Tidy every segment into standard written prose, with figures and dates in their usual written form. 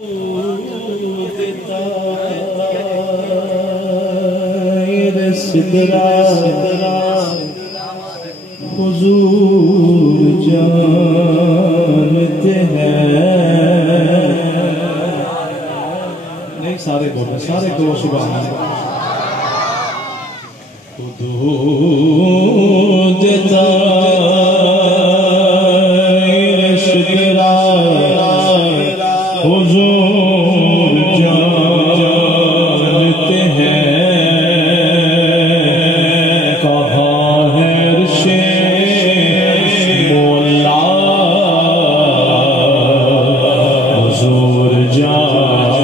हुजूर जानते हैं। नहीं सारे बोलो, सारे को सुभान अल्लाह। हुजूर जानते हैं। कहाँ है अर्शे मौला, हुजूर जानते हैं।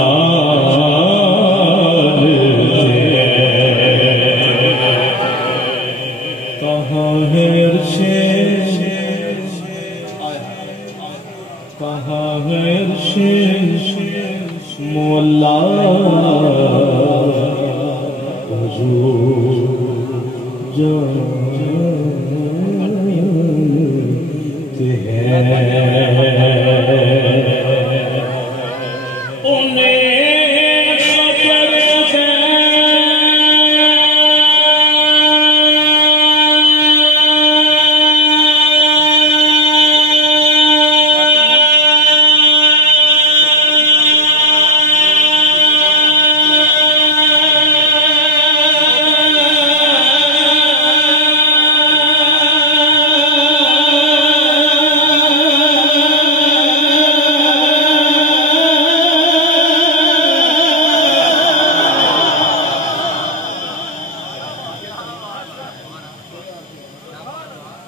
कहाँ है अर्शे, कहाँ है अर्शे मौला, हुजूर जानते हैं। उन्हें खबर है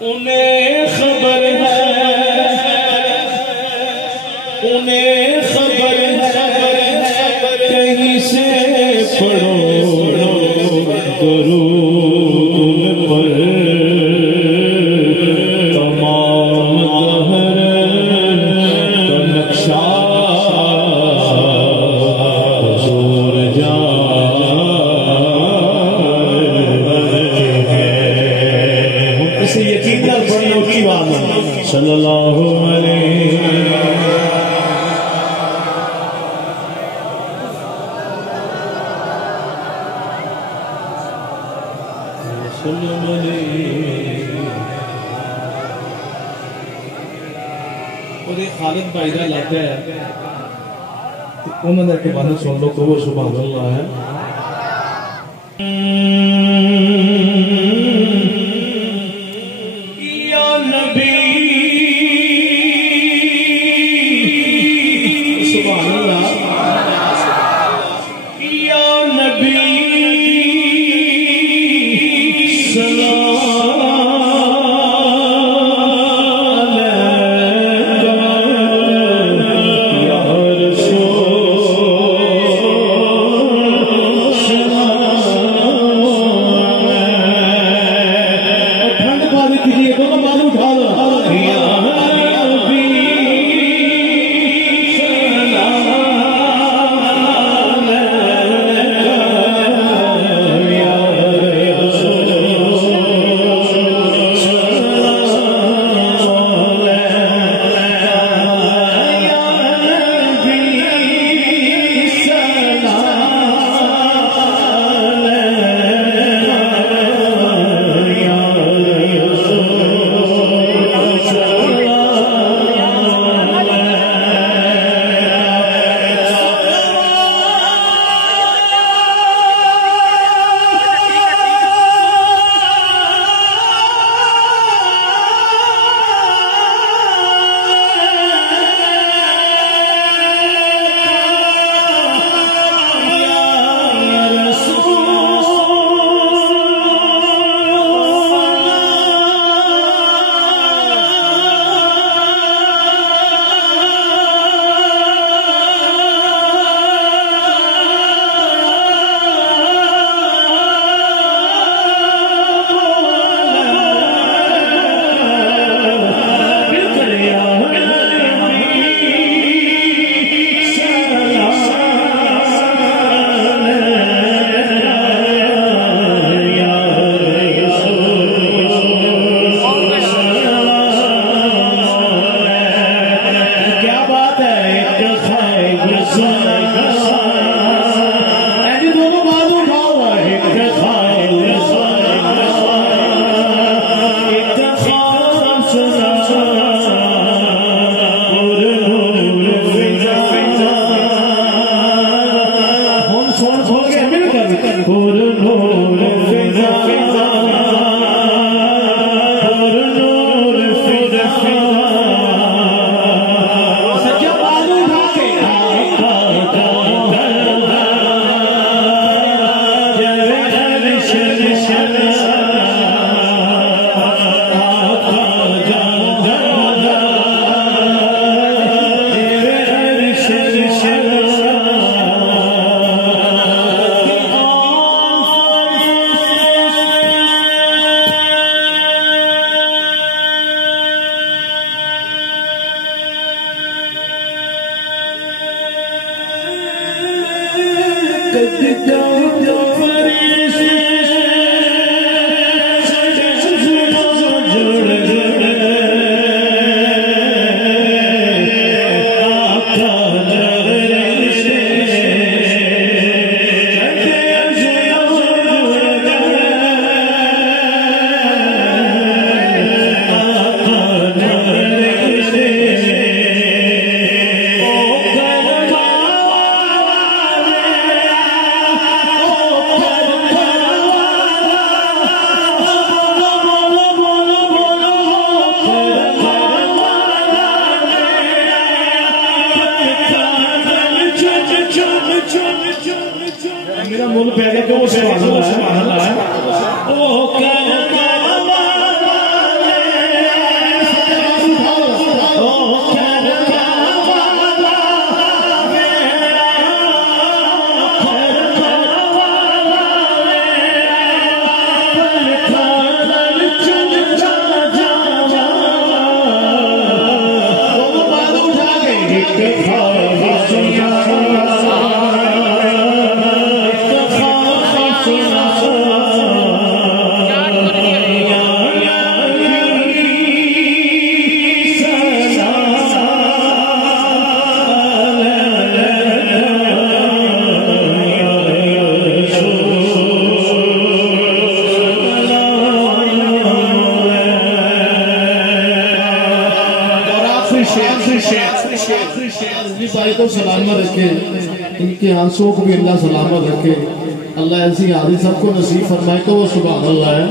उन्हें खबर है, उन्हें खबर है, कहीं से पढ़ो दरूद पर तमाम दहर का नक्शा हुजूर जानते हैं। इसे यकीन कर पढ़ने की बात है। सल्लल्लाहु अलैहि और एक खालिद भाई का इलाका है, उन्होंने के बारे सुन लो तो वो सुभान अल्लाह है। या नबी सुभान अल्लाह, या नबी मेरा मुंह पे आगे वो सुभान अल्लाह है को सलामत रखे, इनके आंसुओं को भी अल्लाह सलामत रखे। अल्लाह ऐसी हाजिर सबको नसीब फरमाए तो वो सुभान अल्लाह है।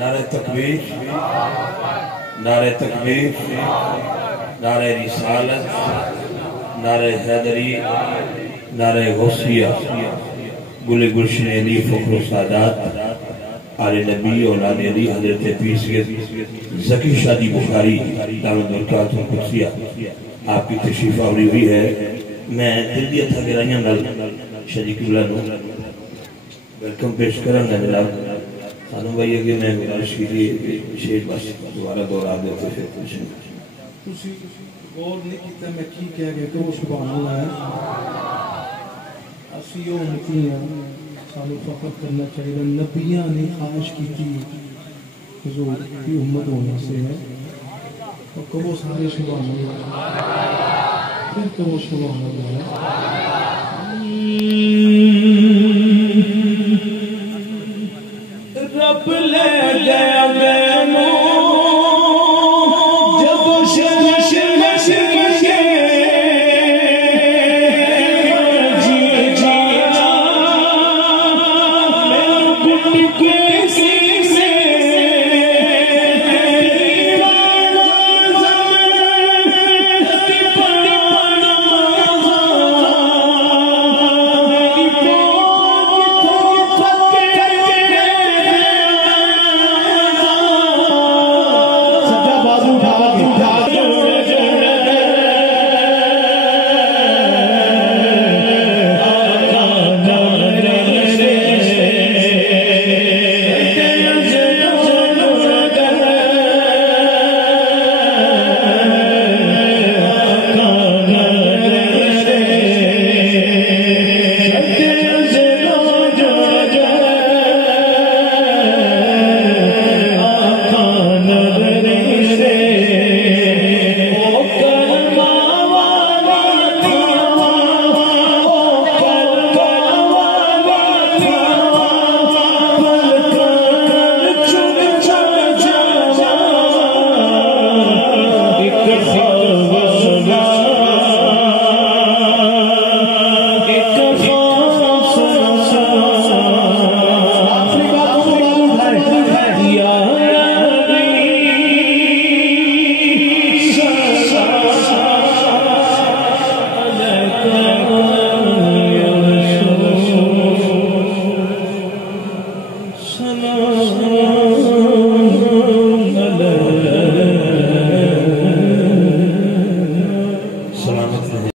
नारे तकबीर, नारे तकबीर, नारे रिसालत, नारे हैदरी, नारे गौसिया, गुले गुलशन अली फखर सादात, आले नबी और आले अली हजरत पीर सैयद ज़की शादी बुखारी दामद बरकातुहु कुदसिया आपकी तशरीफ आवरी हुई है। मैं दिल दी हत्था गहराइयां नाल शरीक किबला नूं वेलकम पेश करांगा जनाब। सानू भाई अगे मैं गुजारिश की शेर बस दोबारा दोहरा दो तो फिर कुछ तुसी गौर नहीं कीता मैं की कह गया तो सुभान अल्लाह है। असी ओ उम्मती हैं, सानू फख्र करना चाहिए। नबियां ने ख्वाहिश की थी हुजूर की उम्मत होने से है और कबो सारे सुभान अल्लाह फिर कबो सुभान अल्लाह है।